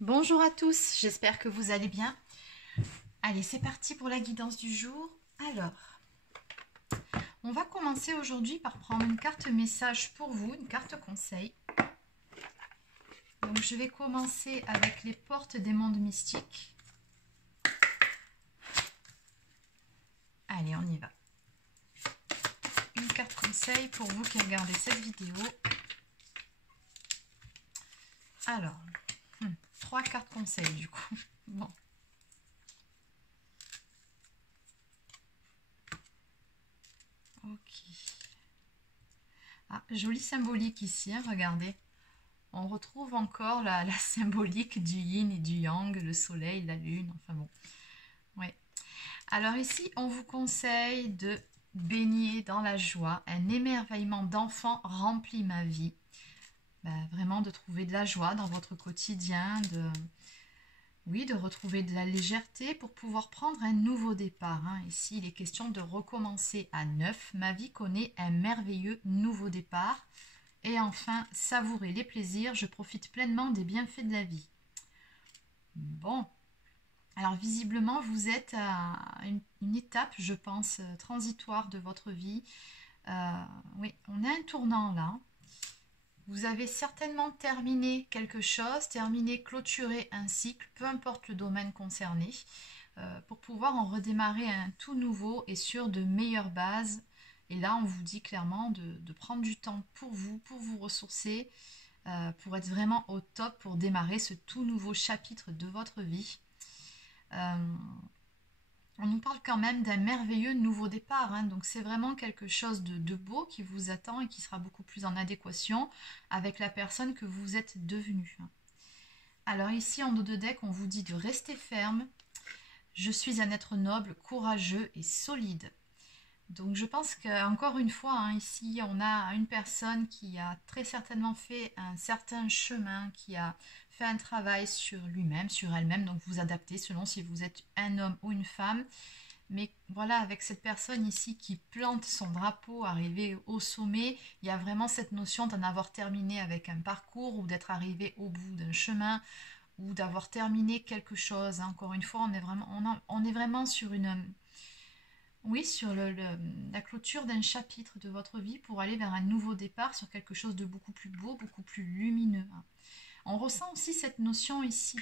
Bonjour à tous, j'espère que vous allez bien. Allez, c'est parti pour la guidance du jour. Alors, on va commencer aujourd'hui par prendre une carte message pour vous, une carte conseil. Donc, je vais commencer avec les portes des mondes mystiques. Allez, on y va. Une carte conseil pour vous qui regardez cette vidéo. Alors, 3 cartes conseils du coup. Bon. Ok. Ah, jolie symbolique ici, hein, regardez. On retrouve encore la symbolique du yin et du yang, le soleil, la lune, enfin bon. Ouais. Alors ici, on vous conseille de baigner dans la joie. Un émerveillement d'enfant remplit ma vie. Vraiment de trouver de la joie dans votre quotidien, de retrouver de la légèreté pour pouvoir prendre un nouveau départ. Hein. Ici, il est question de recommencer à neuf. Ma vie connaît un merveilleux nouveau départ. Et enfin, savourer les plaisirs. Je profite pleinement des bienfaits de la vie. Bon. Alors visiblement, vous êtes à une étape, je pense, transitoire de votre vie. Oui, on a un tournant là. Vous avez certainement terminé quelque chose, terminé, clôturé un cycle, peu importe le domaine concerné, pour pouvoir en redémarrer un tout nouveau et sur de meilleures bases. Et là, on vous dit clairement de prendre du temps pour vous ressourcer, pour être vraiment au top, pour démarrer ce tout nouveau chapitre de votre vie. On nous parle quand même d'un merveilleux nouveau départ, hein, donc c'est vraiment quelque chose de beau qui vous attend et qui sera beaucoup plus en adéquation avec la personne que vous êtes devenue. Alors ici en dos de deck, on vous dit de rester ferme. Je suis un être noble, courageux et solide. Donc je pense qu'encore une fois, hein, ici on a une personne qui a très certainement fait un certain chemin, qui a fait un travail sur lui-même, sur elle-même, donc vous adaptez selon si vous êtes un homme ou une femme. Mais voilà, avec cette personne ici qui plante son drapeau, arrivé au sommet, il y a vraiment cette notion d'en avoir terminé avec un parcours ou d'être arrivé au bout d'un chemin ou d'avoir terminé quelque chose. Encore une fois, on est vraiment sur oui, sur la clôture d'un chapitre de votre vie pour aller vers un nouveau départ sur quelque chose de beaucoup plus beau, beaucoup plus lumineux. On ressent aussi cette notion ici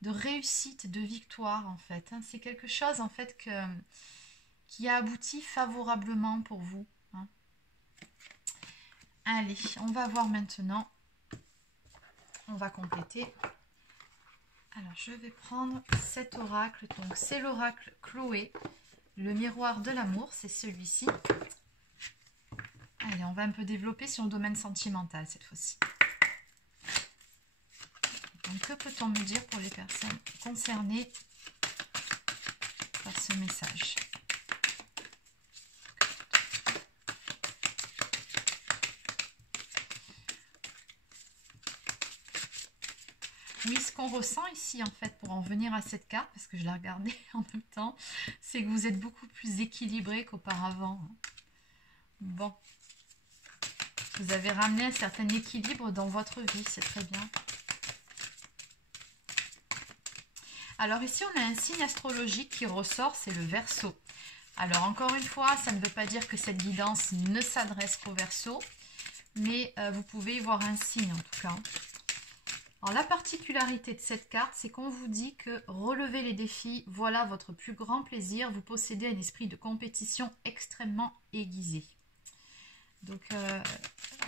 de réussite, de victoire en fait. C'est quelque chose en fait qui a abouti favorablement pour vous. Allez, on va voir maintenant. On va compléter. Alors, je vais prendre cet oracle. Donc, c'est l'oracle Chloé. Le miroir de l'amour, c'est celui-ci. Allez, on va un peu développer sur le domaine sentimental cette fois-ci. Donc, que peut-on me dire pour les personnes concernées par ce message ? Oui, ce qu'on ressent ici, en fait, pour en venir à cette carte, parce que je l'ai regardée en même temps, c'est que vous êtes beaucoup plus équilibré qu'auparavant. Bon. Vous avez ramené un certain équilibre dans votre vie, c'est très bien. Alors ici, on a un signe astrologique qui ressort, c'est le Verseau. Alors encore une fois, ça ne veut pas dire que cette guidance ne s'adresse qu'au Verseau, mais vous pouvez y voir un signe en tout cas. Alors la particularité de cette carte, c'est qu'on vous dit que relever les défis, voilà votre plus grand plaisir. Vous possédez un esprit de compétition extrêmement aiguisé. Donc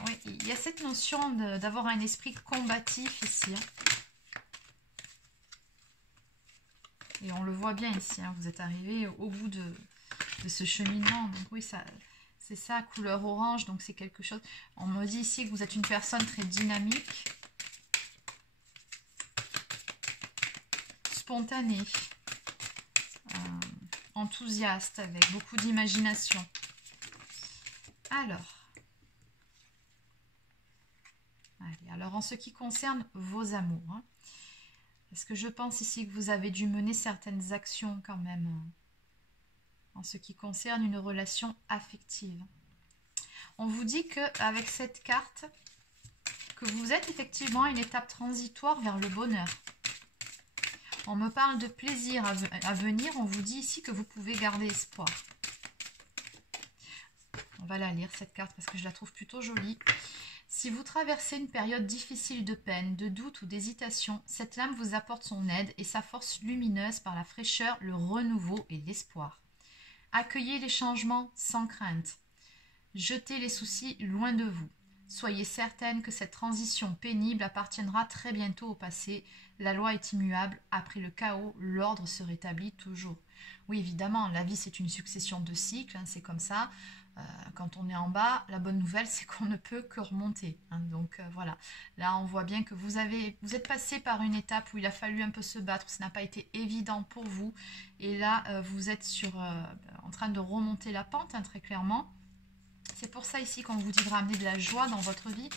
oui, il y a cette notion d'avoir un esprit combatif ici. Et on le voit bien ici, vous êtes arrivé au bout de ce cheminement. Donc oui, c'est ça, couleur orange, donc c'est quelque chose. On me dit ici que vous êtes une personne très dynamique, spontanée, enthousiaste, avec beaucoup d'imagination. Alors en ce qui concerne vos amours, parce que je pense ici que vous avez dû mener certaines actions quand même en ce qui concerne une relation affective. On vous dit qu'avec cette carte, que vous êtes effectivement à une étape transitoire vers le bonheur. On me parle de plaisir à venir. On vous dit ici que vous pouvez garder espoir. On va la lire cette carte parce que je la trouve plutôt jolie. Si vous traversez une période difficile de peine, de doute ou d'hésitation, cette lame vous apporte son aide et sa force lumineuse par la fraîcheur, le renouveau et l'espoir. Accueillez les changements sans crainte. Jetez les soucis loin de vous. Soyez certaine que cette transition pénible appartiendra très bientôt au passé. La loi est immuable. Après le chaos, l'ordre se rétablit toujours. Oui, évidemment, la vie, c'est une succession de cycles. Hein, c'est comme ça. Quand on est en bas, la bonne nouvelle, c'est qu'on ne peut que remonter. Hein, donc, voilà. Là, on voit bien que vous êtes passé par une étape où il a fallu un peu se battre. Ça n'a pas été évident pour vous. Et là, vous êtes en train de remonter la pente, hein, très clairement. C'est pour ça ici qu'on vous dit de ramener de la joie dans votre vie.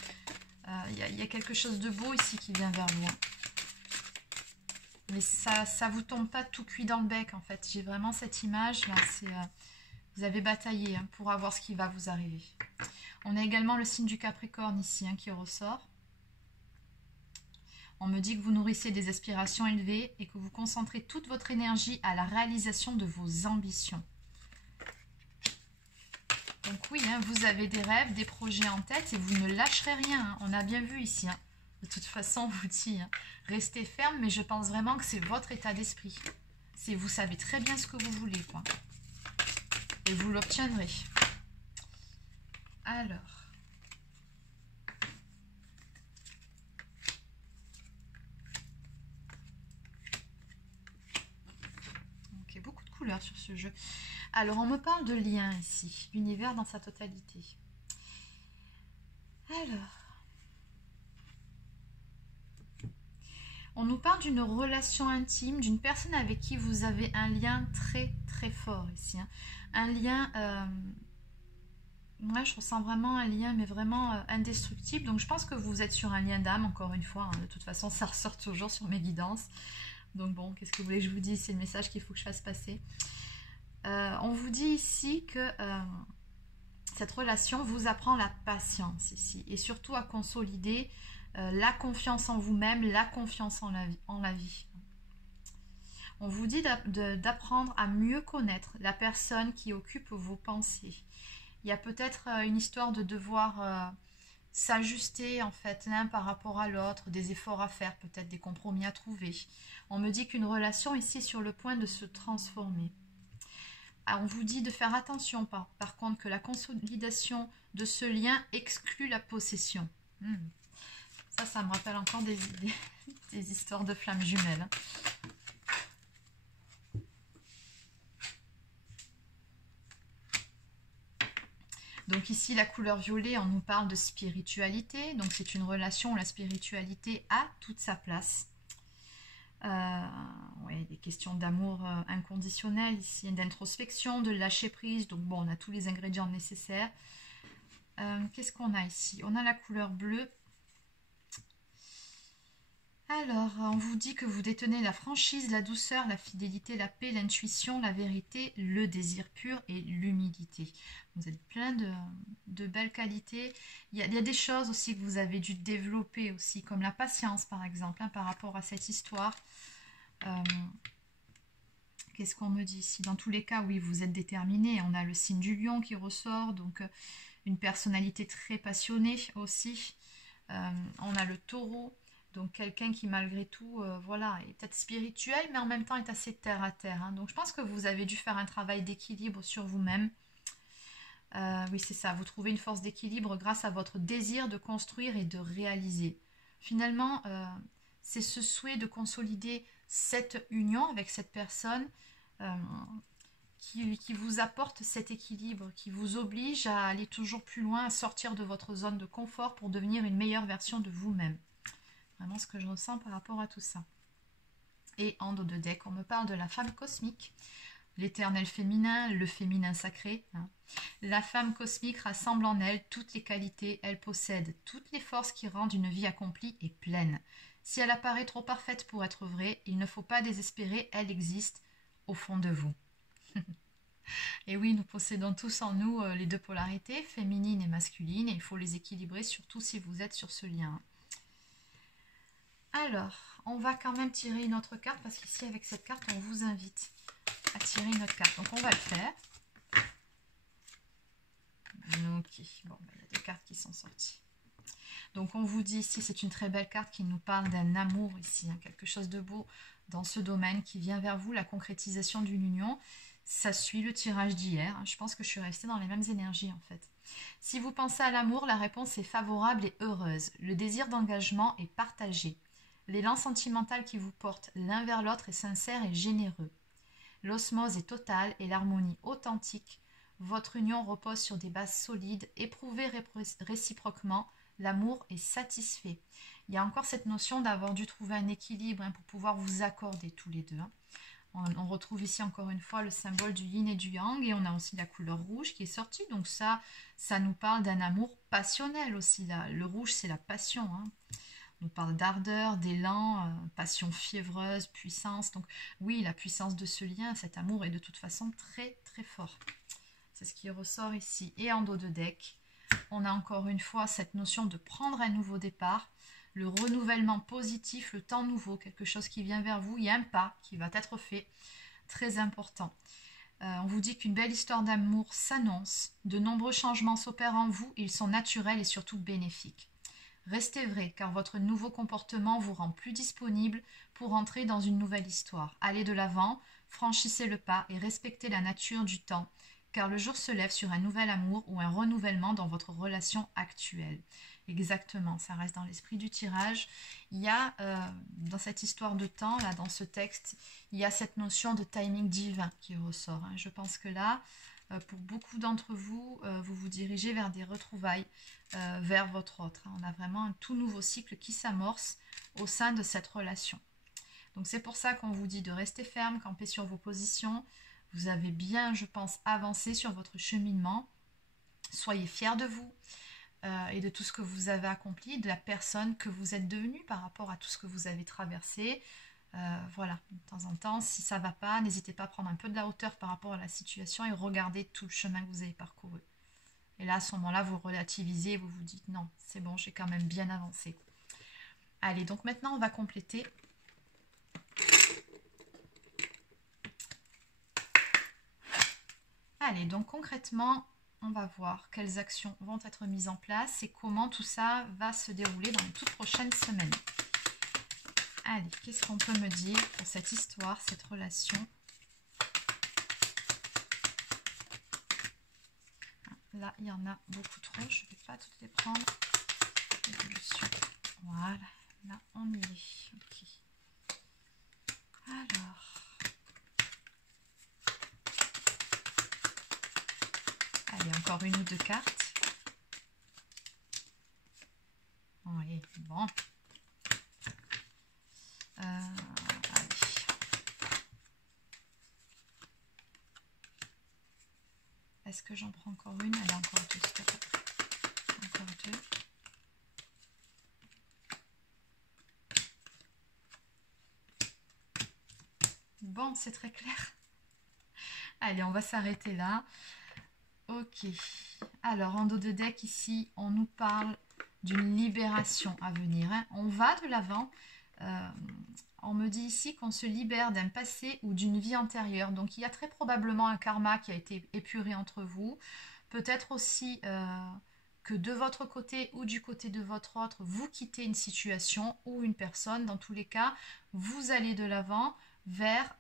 Il y a quelque chose de beau ici qui vient vers vous. Mais ça ne vous tombe pas tout cuit dans le bec en fait. J'ai vraiment cette image là. Vous avez bataillé hein, pour avoir ce qui va vous arriver. On a également le signe du Capricorne ici hein, qui ressort. On me dit que vous nourrissez des aspirations élevées et que vous concentrez toute votre énergie à la réalisation de vos ambitions. Donc oui, hein, vous avez des rêves, des projets en tête et vous ne lâcherez rien. Hein. On a bien vu ici. Hein. De toute façon, on vous dit, hein, restez ferme, mais je pense vraiment que c'est votre état d'esprit. Vous savez très bien ce que vous voulez, quoi. Et vous l'obtiendrez. Alors. Ok, beaucoup de couleurs sur ce jeu. Alors, on me parle de lien ici, l'univers dans sa totalité. Alors, on nous parle d'une relation intime, d'une personne avec qui vous avez un lien très très fort ici. Hein. Un lien, moi je ressens vraiment un lien, mais vraiment indestructible. Donc je pense que vous êtes sur un lien d'âme, encore une fois. Hein. De toute façon, ça ressort toujours sur mes guidances. Donc bon, qu'est-ce que vous voulez que je vous dise? C'est le message qu'il faut que je fasse passer. On vous dit ici que cette relation vous apprend la patience ici et surtout à consolider la confiance en vous-même, la confiance en la vie. On vous dit d'apprendre à mieux connaître la personne qui occupe vos pensées. Il y a peut-être une histoire de devoir s'ajuster en fait l'un par rapport à l'autre, des efforts à faire, peut-être des compromis à trouver. On me dit qu'une relation ici est sur le point de se transformer. Ah, on vous dit de faire attention par contre que la consolidation de ce lien exclut la possession. Ça me rappelle encore des histoires de flammes jumelles. Donc ici, la couleur violet, on nous parle de spiritualité. Donc c'est une relation où la spiritualité a toute sa place. Ouais, des questions d'amour inconditionnel ici, d'introspection, de lâcher prise. Donc bon, on a tous les ingrédients nécessaires. Qu'est-ce qu'on a ici? On a la couleur bleue. Alors, on vous dit que vous détenez la franchise, la douceur, la fidélité, la paix, l'intuition, la vérité, le désir pur et l'humilité. Vous êtes plein de belles qualités. Il y a des choses aussi que vous avez dû développer aussi, comme la patience par exemple, hein, par rapport à cette histoire. Qu'est-ce qu'on me dit ici? Dans tous les cas, oui, vous êtes déterminé. On a le signe du lion qui ressort, donc une personnalité très passionnée aussi. On a le taureau. Donc quelqu'un qui malgré tout, voilà, est peut-être spirituel, mais en même temps est assez terre à terre. Hein. Donc je pense que vous avez dû faire un travail d'équilibre sur vous-même. Oui, c'est ça, vous trouvez une force d'équilibre grâce à votre désir de construire et de réaliser. Finalement, c'est ce souhait de consolider cette union avec cette personne qui vous apporte cet équilibre, qui vous oblige à aller toujours plus loin, à sortir de votre zone de confort pour devenir une meilleure version de vous-même. Vraiment ce que je ressens par rapport à tout ça. Et en dos de deck, on me parle de la femme cosmique, l'éternel féminin, le féminin sacré. Hein. La femme cosmique rassemble en elle toutes les qualités, elle possède toutes les forces qui rendent une vie accomplie et pleine. Si elle apparaît trop parfaite pour être vraie, il ne faut pas désespérer, elle existe au fond de vous. Et oui, nous possédons tous en nous les deux polarités, féminine et masculine, et il faut les équilibrer, surtout si vous êtes sur ce lien. Alors, on va quand même tirer une autre carte parce qu'ici, avec cette carte, on vous invite à tirer une autre carte. Donc, on va le faire. Ok, bon, il y a des cartes qui sont sorties. Donc, on vous dit ici, c'est une très belle carte qui nous parle d'un amour ici, hein, quelque chose de beau dans ce domaine qui vient vers vous, la concrétisation d'une union. Ça suit le tirage d'hier. Je pense que je suis restée dans les mêmes énergies en fait. Si vous pensez à l'amour, la réponse est favorable et heureuse. Le désir d'engagement est partagé. L'élan sentimental qui vous porte l'un vers l'autre est sincère et généreux. L'osmose est totale et l'harmonie authentique. Votre union repose sur des bases solides. Éprouvez réciproquement. L'amour est satisfait. Il y a encore cette notion d'avoir dû trouver un équilibre pour pouvoir vous accorder tous les deux. On retrouve ici encore une fois le symbole du yin et du yang et on a aussi la couleur rouge qui est sortie. Donc ça nous parle d'un amour passionnel aussi. Là. Le rouge, c'est la passion. Hein. On parle d'ardeur, d'élan, passion fiévreuse, puissance. Donc oui, la puissance de ce lien, cet amour est de toute façon très très fort. C'est ce qui ressort ici. Et en dos de deck, on a encore une fois cette notion de prendre un nouveau départ. Le renouvellement positif, le temps nouveau, quelque chose qui vient vers vous. Il y a un pas qui va être fait, très important. On vous dit qu'une belle histoire d'amour s'annonce. De nombreux changements s'opèrent en vous. Ils sont naturels et surtout bénéfiques. Restez vrai, car votre nouveau comportement vous rend plus disponible pour entrer dans une nouvelle histoire. Allez de l'avant, franchissez le pas et respectez la nature du temps, car le jour se lève sur un nouvel amour ou un renouvellement dans votre relation actuelle. Exactement, ça reste dans l'esprit du tirage. Il y a, dans cette histoire de temps, là, dans ce texte, il y a cette notion de timing divin qui ressort. Hein. Je pense que là, pour beaucoup d'entre vous, vous vous dirigez vers des retrouvailles, vers votre autre. Hein. On a vraiment un tout nouveau cycle qui s'amorce au sein de cette relation. Donc c'est pour ça qu'on vous dit de rester ferme, camper sur vos positions. Vous avez bien, je pense, avancé sur votre cheminement. Soyez fiers de vous. Et de tout ce que vous avez accompli, de la personne que vous êtes devenue par rapport à tout ce que vous avez traversé. Voilà, de temps en temps, si ça ne va pas, n'hésitez pas à prendre un peu de la hauteur par rapport à la situation et regarder tout le chemin que vous avez parcouru. Et là, à ce moment-là, vous relativisez et vous vous dites non, c'est bon, j'ai quand même bien avancé. Allez, donc maintenant, on va compléter. Allez, donc concrètement, on va voir quelles actions vont être mises en place et comment tout ça va se dérouler dans les toutes prochaines semaines. Allez, qu'est-ce qu'on peut me dire pour cette histoire, cette relation? Là, il y en a beaucoup trop. Je ne vais pas toutes les prendre. Voilà, là, on y est. Ok. Alors... Allez, encore une ou deux cartes. Oui, bon. Allez. Est-ce que j'en prends encore une? Elle a encore deux. Encore deux. Bon, c'est très clair. Allez, on va s'arrêter là. Ok, alors en dos de deck ici, on nous parle d'une libération à venir. Hein. On va de l'avant. On me dit ici qu'on se libère d'un passé ou d'une vie antérieure. Donc il y a très probablement un karma qui a été épuré entre vous. Peut-être aussi que de votre côté ou du côté de votre autre, vous quittez une situation ou une personne. Dans tous les cas, vous allez de l'avant vers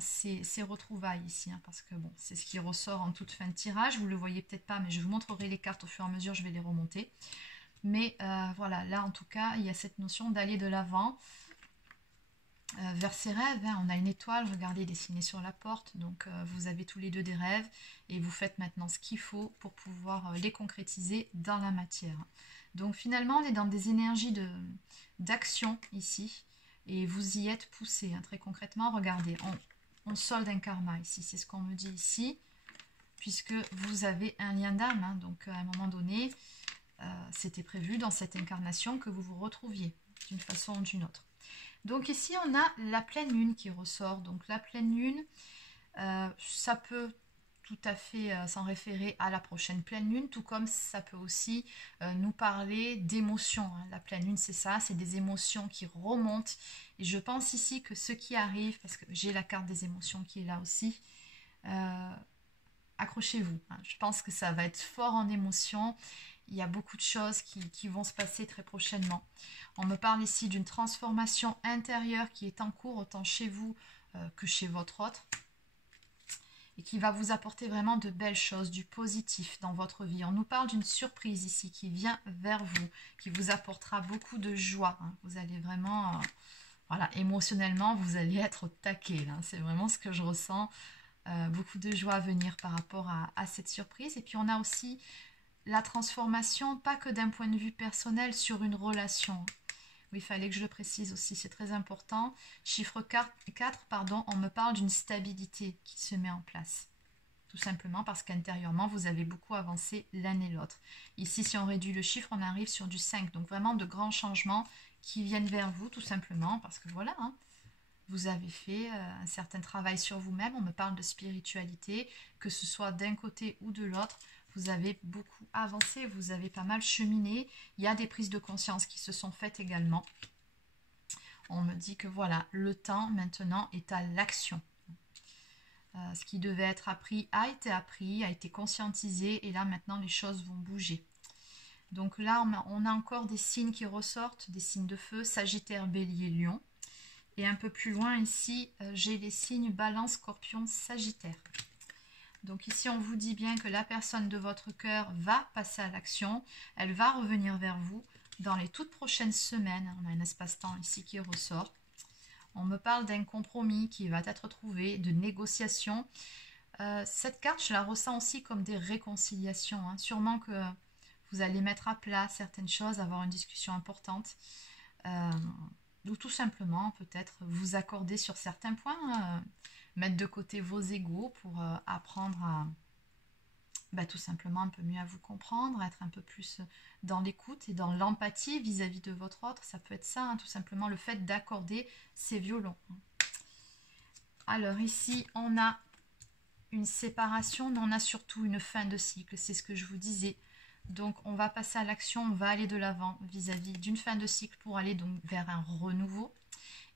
ces retrouvailles ici, hein, parce que bon, c'est ce qui ressort en toute fin de tirage. Vous ne le voyez peut-être pas, mais je vous montrerai les cartes au fur et à mesure, je vais les remonter. Mais voilà, là en tout cas, il y a cette notion d'aller de l'avant vers ses rêves. Hein. On a une étoile, regardez, dessinée sur la porte. Donc vous avez tous les deux des rêves et vous faites maintenant ce qu'il faut pour pouvoir les concrétiser dans la matière. Donc finalement, on est dans des énergies d'action ici. Et vous y êtes poussé, hein, très concrètement. Regardez, on solde un karma ici, c'est ce qu'on me dit ici, puisque vous avez un lien d'âme. Hein, donc à un moment donné, c'était prévu dans cette incarnation que vous vous retrouviez d'une façon ou d'une autre. Donc ici, on a la pleine lune qui ressort. Donc la pleine lune, ça peut tout à fait s'en référer à la prochaine pleine lune, tout comme ça peut aussi nous parler d'émotions. Hein. La pleine lune, c'est ça, c'est des émotions qui remontent. Et je pense ici que ce qui arrive, parce que j'ai la carte des émotions qui est là aussi, accrochez-vous. Hein. Je pense que ça va être fort en émotions. Il y a beaucoup de choses qui vont se passer très prochainement. On me parle ici d'une transformation intérieure qui est en cours, autant chez vous que chez votre autre. Et qui va vous apporter vraiment de belles choses, du positif dans votre vie. On nous parle d'une surprise ici qui vient vers vous, qui vous apportera beaucoup de joie. Hein. Vous allez vraiment, voilà, émotionnellement, vous allez être au taquet. C'est vraiment ce que je ressens. Beaucoup de joie à venir par rapport à cette surprise. Et puis on a aussi la transformation, pas que d'un point de vue personnel, sur une relation. Oui, il fallait que je le précise aussi, c'est très important. Chiffre 4, pardon, on me parle d'une stabilité qui se met en place. Tout simplement parce qu'intérieurement, vous avez beaucoup avancé l'un et l'autre. Ici, si on réduit le chiffre, on arrive sur du 5. Donc vraiment de grands changements qui viennent vers vous, tout simplement. Parce que voilà, hein, vous avez fait un certain travail sur vous-même. On me parle de spiritualité, que ce soit d'un côté ou de l'autre. Vous avez beaucoup avancé, vous avez pas mal cheminé. Il y a des prises de conscience qui se sont faites également. On me dit que voilà, le temps maintenant est à l'action. Ce qui devait être appris, a été conscientisé et là maintenant les choses vont bouger. Donc là, on a encore des signes qui ressortent, des signes de feu, Sagittaire, Bélier, Lion. Et un peu plus loin ici, j'ai les signes Balance, Scorpion, Sagittaire. Donc ici, on vous dit bien que la personne de votre cœur va passer à l'action. Elle va revenir vers vous dans les toutes prochaines semaines. On a un espace-temps ici qui ressort. On me parle d'un compromis qui va être trouvé, de négociation. Cette carte, je la ressens aussi comme des réconciliations. Hein. Sûrement que vous allez mettre à plat certaines choses, avoir une discussion importante. Ou tout simplement, peut-être, vous accorder sur certains points. Mettre de côté vos égos pour apprendre à tout simplement un peu mieux à vous comprendre, être un peu plus dans l'écoute et dans l'empathie vis-à-vis de votre autre. Ça peut être ça, hein, tout simplement le fait d'accorder ces violons. Alors ici, on a une séparation, mais on a surtout une fin de cycle, c'est ce que je vous disais. Donc on va passer à l'action, on va aller de l'avant vis-à-vis d'une fin de cycle pour aller donc vers un renouveau.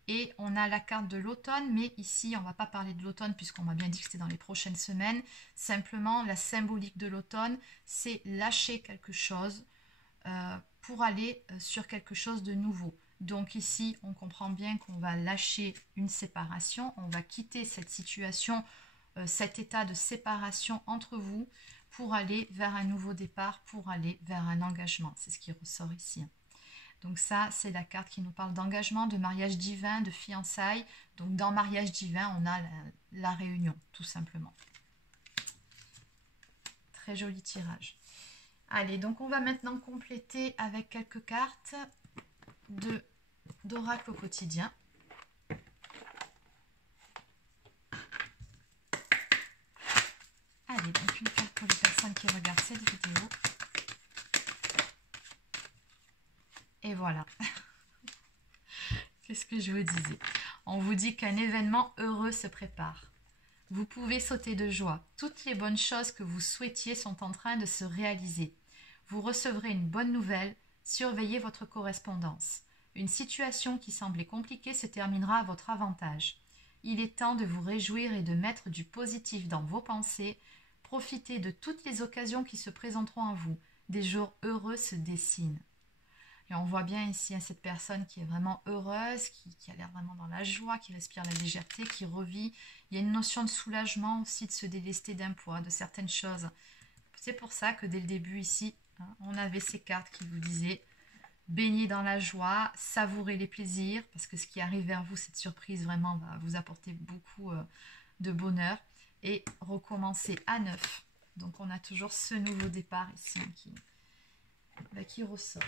Et on a la carte de l'automne, mais ici, on ne va pas parler de l'automne puisqu'on m'a bien dit que c'était dans les prochaines semaines. Simplement, la symbolique de l'automne, c'est lâcher quelque chose pour aller sur quelque chose de nouveau. Donc ici, on comprend bien qu'on va lâcher une séparation, on va quitter cette situation, cet état de séparation entre vous pour aller vers un nouveau départ, pour aller vers un engagement. C'est ce qui ressort ici. Donc ça, c'est la carte qui nous parle d'engagement, de mariage divin, de fiançailles. Donc dans mariage divin, on a la réunion, tout simplement. Très joli tirage. Allez, donc on va maintenant compléter avec quelques cartes d'oracle au quotidien. Allez, donc une carte pour les personnes qui regardent cette vidéo. Et voilà. Qu'est-ce que je vous disais? On vous dit qu'un événement heureux se prépare. Vous pouvez sauter de joie. Toutes les bonnes choses que vous souhaitiez sont en train de se réaliser. Vous recevrez une bonne nouvelle. Surveillez votre correspondance. Une situation qui semblait compliquée se terminera à votre avantage. Il est temps de vous réjouir et de mettre du positif dans vos pensées. Profitez de toutes les occasions qui se présenteront à vous. Des jours heureux se dessinent. Et on voit bien ici cette personne qui est vraiment heureuse, qui a l'air vraiment dans la joie, qui respire la légèreté, qui revit. Il y a une notion de soulagement aussi, de se délester d'un poids, de certaines choses. C'est pour ça que dès le début ici, hein, on avait ces cartes qui vous disaient baignez dans la joie, savourez les plaisirs, parce que ce qui arrive vers vous, cette surprise vraiment va vous apporter beaucoup de bonheur. Et recommencer à neuf. Donc on a toujours ce nouveau départ ici hein, qui ressort.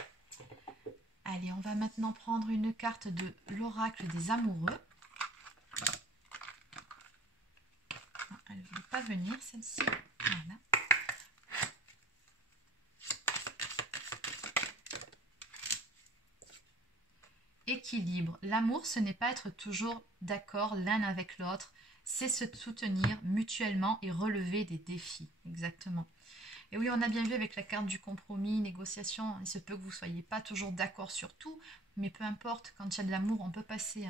Allez, on va maintenant prendre une carte de l'oracle des amoureux. Elle ne veut pas venir, celle-ci. Voilà. Équilibre. L'amour, ce n'est pas être toujours d'accord l'un avec l'autre. c'est se soutenir mutuellement et relever des défis. Exactement. Et oui, on a bien vu avec la carte du compromis, négociation, il se peut que vous ne soyez pas toujours d'accord sur tout, mais peu importe, quand il y a de l'amour, on peut passer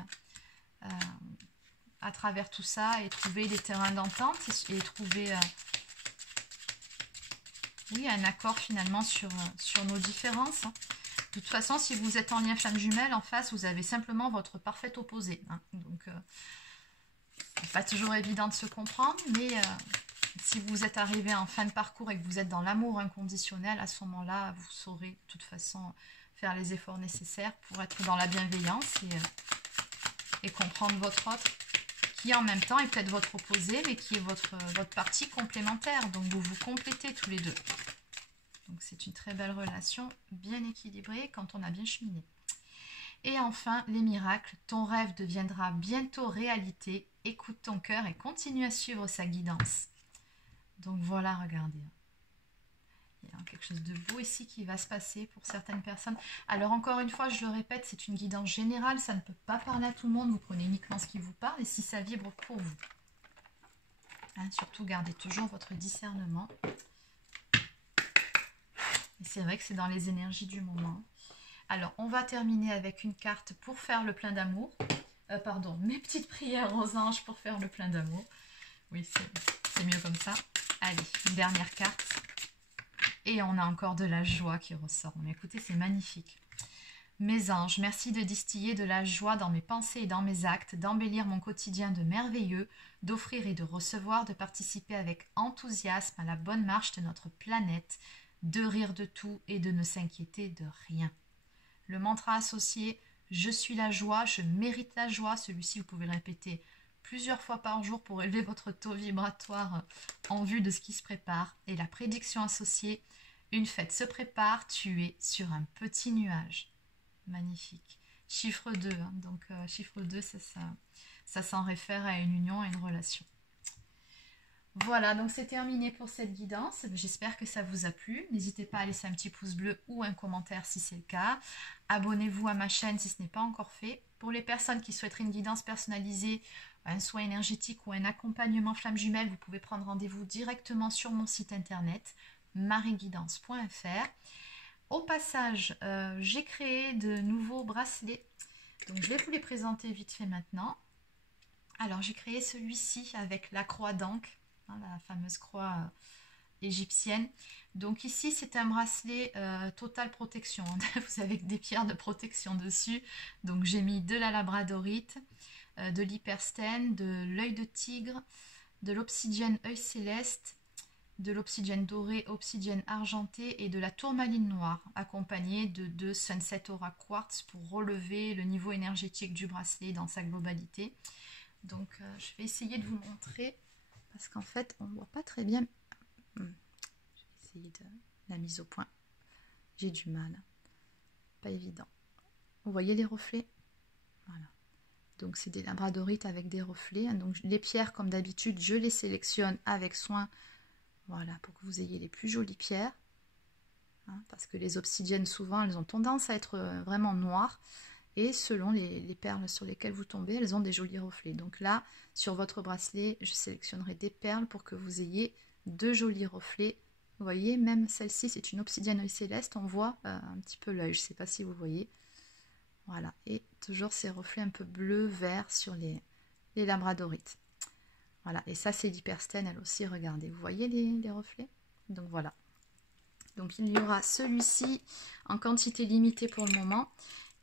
à travers tout ça et trouver des terrains d'entente et trouver oui, un accord finalement sur nos différences. De toute façon, si vous êtes en lien flamme jumelle, en face, vous avez simplement votre parfait opposé. Hein. Donc, c'est pas toujours évident de se comprendre, mais si vous êtes arrivé en fin de parcours et que vous êtes dans l'amour inconditionnel, à ce moment-là, vous saurez de toute façon faire les efforts nécessaires pour être dans la bienveillance et comprendre votre autre, qui en même temps est peut-être votre opposé, mais qui est votre partie complémentaire. Donc vous vous complétez tous les deux. Donc c'est une très belle relation, bien équilibrée quand on a bien cheminé. Et enfin, les miracles, ton rêve deviendra bientôt réalité. Écoute ton cœur et continue à suivre sa guidance. Donc voilà, regardez. Il y a quelque chose de beau ici qui va se passer pour certaines personnes. Alors encore une fois, je le répète, c'est une guidance générale. Ça ne peut pas parler à tout le monde. Vous prenez uniquement ce qui vous parle et si ça vibre pour vous. Hein, surtout, gardez toujours votre discernement. Et c'est vrai que c'est dans les énergies du moment. Alors, on va terminer avec une carte pour faire le plein d'amour. Pardon, mes petites prières aux anges pour faire le plein d'amour. Oui, c'est mieux comme ça. Allez, une dernière carte. Et on a encore de la joie qui ressort. Mais écoutez, c'est magnifique. Mes anges, merci de distiller de la joie dans mes pensées et dans mes actes, d'embellir mon quotidien de merveilleux, d'offrir et de recevoir, de participer avec enthousiasme à la bonne marche de notre planète, de rire de tout et de ne s'inquiéter de rien. Le mantra associé « Je suis la joie, je mérite la joie », celui-ci vous pouvez le répéter plusieurs fois par jour pour élever votre taux vibratoire en vue de ce qui se prépare. Et la prédiction associée « Une fête se prépare, tu es sur un petit nuage ». Magnifique. Chiffre 2, hein, donc chiffre 2, ça s'en réfère à une union, à une relation. Voilà, donc c'est terminé pour cette guidance. J'espère que ça vous a plu. N'hésitez pas à laisser un petit pouce bleu ou un commentaire si c'est le cas. Abonnez-vous à ma chaîne si ce n'est pas encore fait. Pour les personnes qui souhaiteraient une guidance personnalisée, un soin énergétique ou un accompagnement flamme jumelle, vous pouvez prendre rendez-vous directement sur mon site internet marieguidance.fr. Au passage, j'ai créé de nouveaux bracelets. Donc je vais vous les présenter vite fait maintenant. Alors j'ai créé celui-ci avec la croix d'Ankh. La fameuse croix égyptienne. Donc ici, c'est un bracelet Total Protection. Vous avez des pierres de protection dessus. Donc j'ai mis de la labradorite, de l'hyperstène, de l'œil de tigre, de l'obsidienne œil céleste, de l'obsidienne dorée, obsidienne argentée et de la tourmaline noire, accompagnée de 2 Sunset Aura Quartz pour relever le niveau énergétique du bracelet dans sa globalité. Donc je vais essayer de vous montrer. Parce qu'en fait, on ne voit pas très bien. Je vais essayer de la mise au point. J'ai du mal. Pas évident. Vous voyez les reflets? Voilà. Donc, c'est des labradorites avec des reflets. Donc, les pierres, comme d'habitude, je les sélectionne avec soin. Voilà, pour que vous ayez les plus jolies pierres. Hein, parce que les obsidiennes, souvent, elles ont tendance à être vraiment noires. Et selon les perles sur lesquelles vous tombez, elles ont des jolis reflets. Donc là, sur votre bracelet, je sélectionnerai des perles pour que vous ayez de jolis reflets. Vous voyez, même celle-ci, c'est une obsidienne œil céleste. On voit un petit peu l'œil, je ne sais pas si vous voyez. Voilà, et toujours ces reflets un peu bleu, vert sur les labradorites. Voilà, et ça, c'est l'hyperstène, elle aussi, regardez. Vous voyez les reflets? Donc voilà. Donc il y aura celui-ci en quantité limitée pour le moment.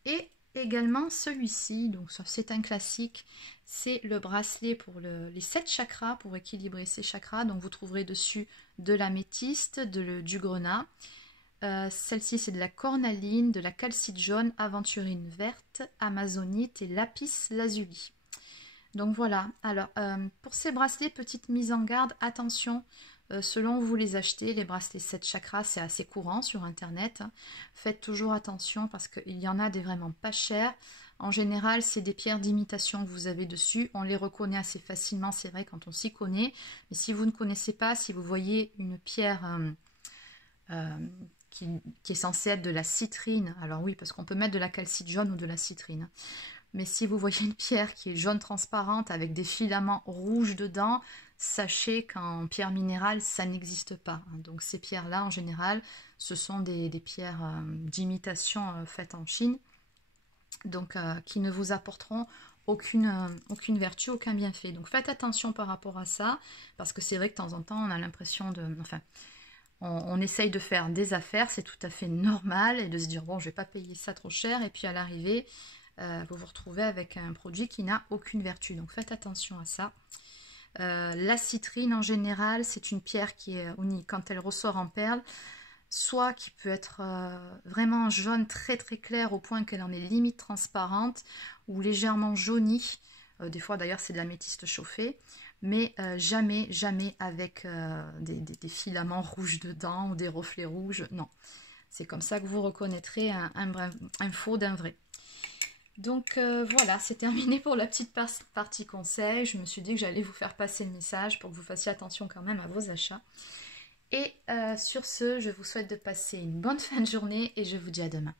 Et également celui-ci, donc c'est un classique, c'est le bracelet pour les 7 chakras, pour équilibrer ces chakras. Donc vous trouverez dessus de l'améthyste, du grenat. Celle-ci c'est de la cornaline, de la calcite jaune, aventurine verte, amazonite et lapis lazuli. Donc voilà, alors pour ces bracelets, petite mise en garde, attention, selon où vous les achetez, les bracelets 7 chakras, c'est assez courant sur internet. Hein. Faites toujours attention parce qu'il y en a des vraiment pas chers. En général, c'est des pierres d'imitation que vous avez dessus. On les reconnaît assez facilement, c'est vrai, quand on s'y connaît. Mais si vous ne connaissez pas, si vous voyez une pierre qui est censée être de la citrine, alors oui, parce qu'on peut mettre de la calcite jaune ou de la citrine. Mais si vous voyez une pierre qui est jaune transparente avec des filaments rouges dedans, sachez qu'en pierre minérale, ça n'existe pas. Donc ces pierres-là, en général, ce sont des pierres d'imitation faites en Chine, donc qui ne vous apporteront aucune vertu, aucun bienfait. Donc faites attention par rapport à ça, parce que c'est vrai que de temps en temps, on a l'impression de... Enfin, on essaye de faire des affaires, c'est tout à fait normal, et de se dire, bon, je vais pas payer ça trop cher, et puis à l'arrivée, vous vous retrouvez avec un produit qui n'a aucune vertu. Donc faites attention à ça. La citrine, en général, c'est une pierre qui est, quand elle ressort en perle, soit qui peut être vraiment jaune très très clair au point qu'elle en est limite transparente, ou légèrement jaunie, des fois d'ailleurs c'est de l'améthyste chauffée, mais jamais avec des filaments rouges dedans ou des reflets rouges, non. C'est comme ça que vous reconnaîtrez un faux d'un vrai. Donc voilà, c'est terminé pour la petite partie conseil. Je me suis dit que j'allais vous faire passer le message pour que vous fassiez attention quand même à vos achats. Et sur ce, je vous souhaite de passer une bonne fin de journée et je vous dis à demain.